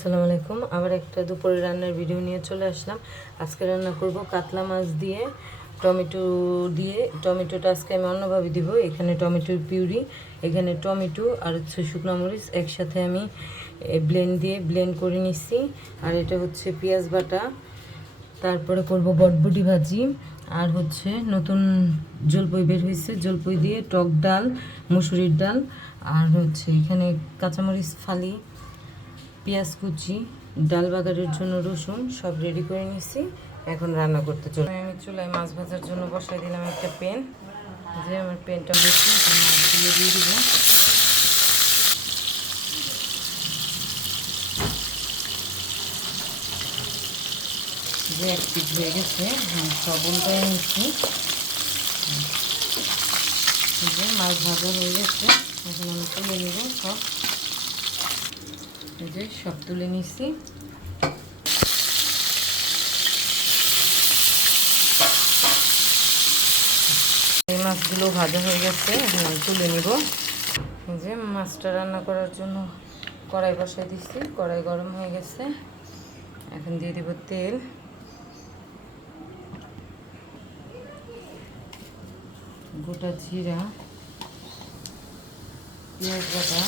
আসসালামু আলাইকুম। আবার একটা দুপুরে রান্নার ভিডিও নিয়ে চলে আসলাম। আজকে রান্না করব কাতলা মাছ দিয়ে, টমেটো দিয়ে। টমেটোটা আজকে আমি অন্যভাবে দিব। এখানে টমেটোর পিউরি, এখানে টমেটো আর হচ্ছে শুকনো মরিচ একসাথে আমি ব্লেন্ড দিয়ে ব্লেন্ড করে নিচ্ছি। আর এটা হচ্ছে পেঁয়াজ বাটা। তারপরে করব বটবটি ভাজি। আর হচ্ছে নতুন জলপই বের হয়েছে। জলপই দিয়ে টক ডাল, মুসুরির ডাল। আর হচ্ছে এখানে কাঁচামরিচ, ফালি পেঁয়াজ কুচি, ডাল বাগারের জন্য রসুন, সব রেডি করে নিয়েছি। এখন রান্না করতে চলে আমি চুলায় মাছ ভাজার জন্য বসাই দিলাম একটা পেন যে আমার পেনটা মাছগুলো দিয়ে দিব। যে এক পিস হয়ে গেছে সব নিচ্ছি। যে মাছ ভাজা হয়ে গেছে, এখন আমি তুলে নেব সব। এই যে সব তুলে নিচ্ছি এই মাছগুলো ভাজা হয়ে গেছে, এখন তুলে নিব। যে মাছটা রান্না করার জন্য কড়াই বসাই দিচ্ছি কড়াই গরম হয়ে গেছে। এখন দিয়ে দিব তেল। গোটা জিরা, পেঁয়াজ বাটা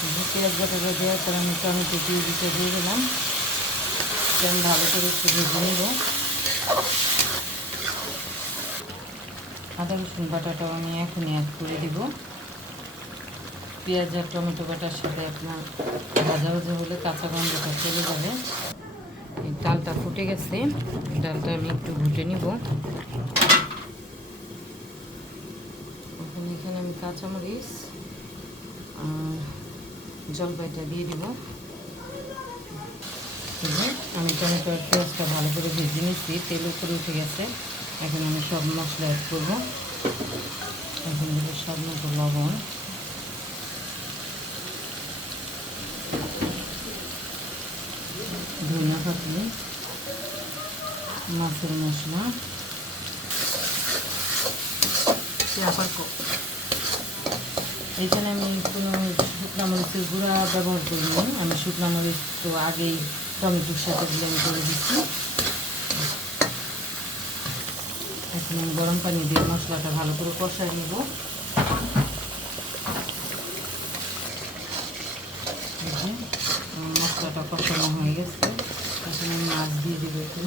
পেঁয়াজ বাটাটা দেওয়ার পর আমি টমেটো দিয়ে দিতে দিয়ে দিলাম আমি ভালো করে একটু ভেজে নেব আদা রসুন বাটাটাও আমি এখনই অ্যাড করে দিব পেঁয়াজ আর টমেটো বাটার সাথে আপনার ভাজা ভাজা হলে কাঁচা গন্ধটা চলে যাবে ডালটা ফুটে গেছে ডালটা আমি একটু ঘুটে নিব এখন এখানে আমি কাঁচামরিচ আর জলপাইটা দিয়ে দিব। আমি টমেটোর পেঁয়াজটা ভালো করে ভেজে নিচ্ছি, তেল উপরে উঠে গেছে। এখন আমি সব মশলা অ্যাড করব। এখন দেবো সব মতো লবণ। ধনিয়া পাতলি মাছের মশলা। এখানে আমি কোনো মরিচের গুঁড়া ব্যবহার করিনি আমি শুকনো মরিচ তো আগেই টমেটোর সাথে ব্লেন্ড করে দিচ্ছি এখন আমি গরম পানি দিয়ে মশলাটা ভালো করে কষায় নেব। মশলাটা কষানো হয়ে গেছে। এখন আমি মাছ দিয়ে দেবো এখন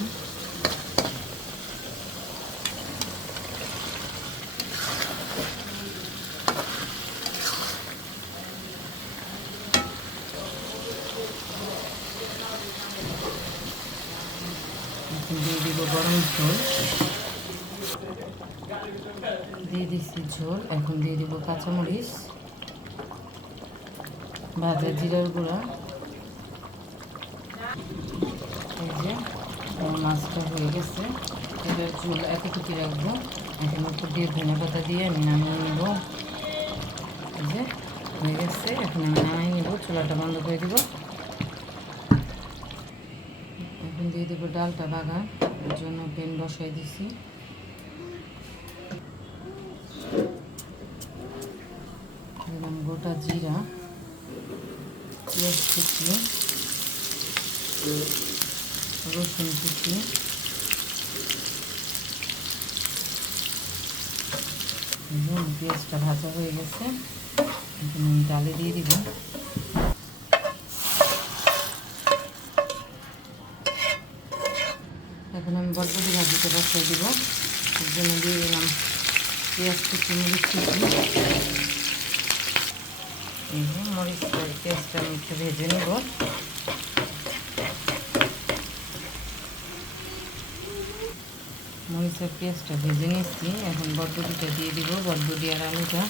দিয়ে দিব গরম ঝোল দিয়ে দিচ্ছি ঝোল, এখন দিয়ে দিব কাঁচামরিচ, ভাজা জিরার গুঁড়া। এই যে মাছটা হয়ে গেছে। এবার ঝোল এতটুকু রাখব। এখন উপর দিয়ে ধনে পাতা দিয়ে আমি নামিয়ে নেব। এই যে, হয়ে গেছে। এখন আমি নামিয়ে নেব, চুলাটা বন্ধ করে দিব। এখন দিয়ে দেবো ডালটা বাগা এর জন্য পেন বসাই দিছি। দিলাম গোটা জিরা, পেঁয়াজ কুচি, রসুন কুচি পেঁয়াজটা ভাজা হয়ে গেছে। ডালে দিয়ে দিব। এখন আমি বটবটি ভাজিতে বসাই দিব। এর জন্য দিয়ে দিলাম পেঁয়াজ কুচি, মরিচ কুচি। এই মরিচ পেঁয়াজটা আমি একটু ভেজে নেব। মরিচ আর পেঁয়াজটা ভেজে নিচ্ছি। এখন বটবটিটা দিয়ে দিব বটবটি আর আলুটা।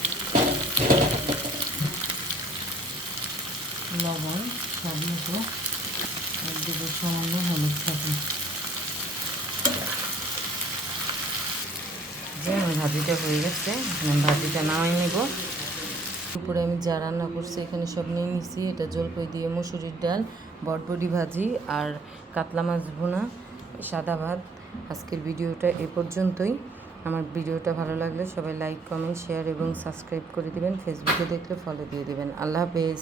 লবণ, স্বাদ মতো। দিব সামান্য হলুদ থাকি যে আমার ভাজিটা হয়ে গেছে। ভাজিটা নামাই নেব। উপরে আমি যা রান্না করছি, এখানে সব নিয়ে নিছি। এটা জলপাই দিয়ে মুসুরির ডাল, বটবডি ভাজি আর কাতলা মাছ ভুনা, সাদা ভাত। আজকের ভিডিওটা এ পর্যন্তই। আমার ভিডিওটা ভালো লাগলে সবাই লাইক, কমেন্ট, শেয়ার এবং সাবস্ক্রাইব করে দিবেন। ফেসবুকে দেখলে ফলো দিয়ে দেবেন। আল্লাহ হাফেজ।